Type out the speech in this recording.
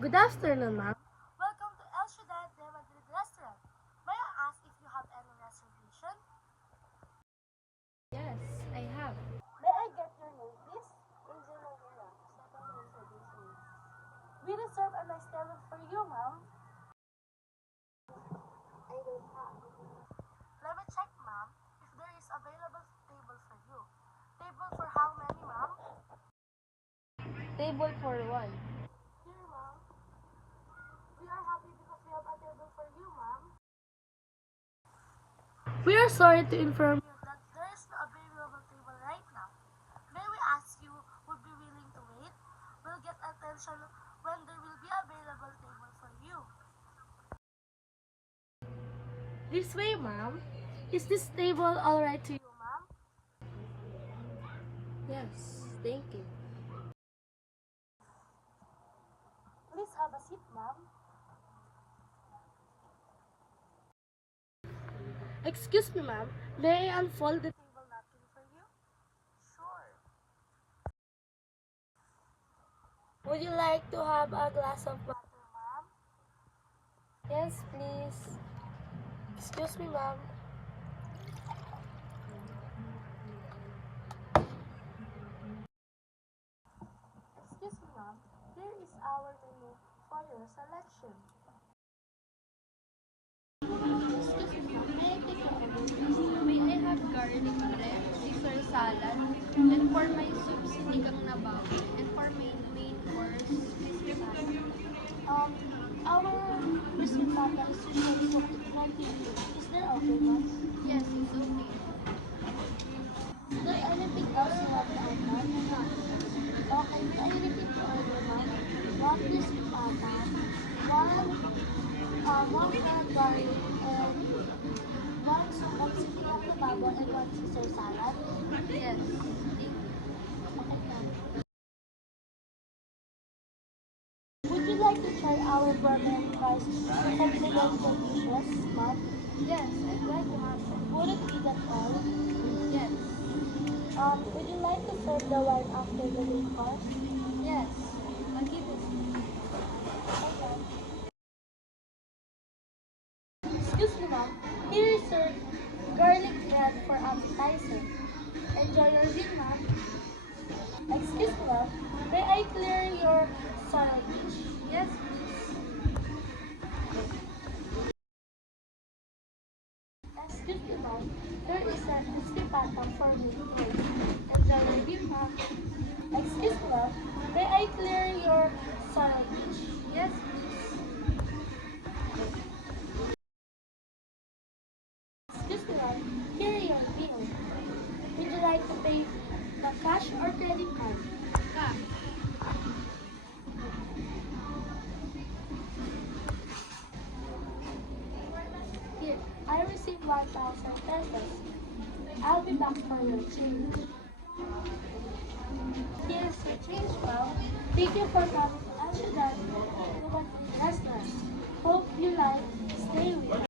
Good afternoon, ma'am. Welcome to El Ciudad de Madrid restaurant. May I ask if you have any reservation? Yes, I have. May I get your name, please? Angel Maria, second reservation. We reserve a nice table for you, ma'am. I don't have. Let me check, ma'am, if there is available table for you. Table for how many, ma'am? Table for one. Here, ma'am. We are happy because we have a table for you, ma'am. We are sorry to inform That there is no available table right now. May we ask you, would be willing to wait? We'll get attention when there will be available table for you. this way, ma'am. Is this table all right to you? You, ma'am. Yes, thank you. Please have a seat, ma'am. Excuse me, ma'am. May I unfold the Table napkin for you? Sure. Would you like to have a glass of water? Butter, ma'am. Yes, please. Excuse me, ma'am. Excuse me, ma'am. Here is our menu for your selection. Excuse me, ma'am. May I take your order, please? May I have garlic bread, Caesar salad, and for my soup, sinigang na baboy, and for main course, crispy pata. Our crispy pata is usually cooked in 20 minutes. Is there okay, ma'am? Yes, it's okay. Is there anything else you want to add, ma'am? Okay, may I repeat the order, ma'am? One crispy pata, one garlic, and one soup of sinigang na baboy, and one Caesar salad. Yes, thank you. Okay, ma'am. Would you like to try our burger and fries complimentary dishes, ma'am? Yes, I'd like to have some. Would it be that all? Yes, Would you like to serve the wine after the main course? yes, I'll give it. Okay. Excuse me, ma'am. Here is your garlic bread for appetizer. Enjoy your meal, ma'am. Excuse me, ma'am. May I clear your soil dish? Yes, Excuse me, ma'am. There is a crispy pata for me. Enjoy your meal, ma'am. Excuse me, ma'am. May I clear your soil dish? yes, Excuse me, ma'am. Here is your bill. Would you like to pay the cash or credit card? ka. Here, I received 1,000 pesos. I'll be back for your change. Here's your change, ma'am. Thank you for coming to Amsterdam Restaurant. Hope you like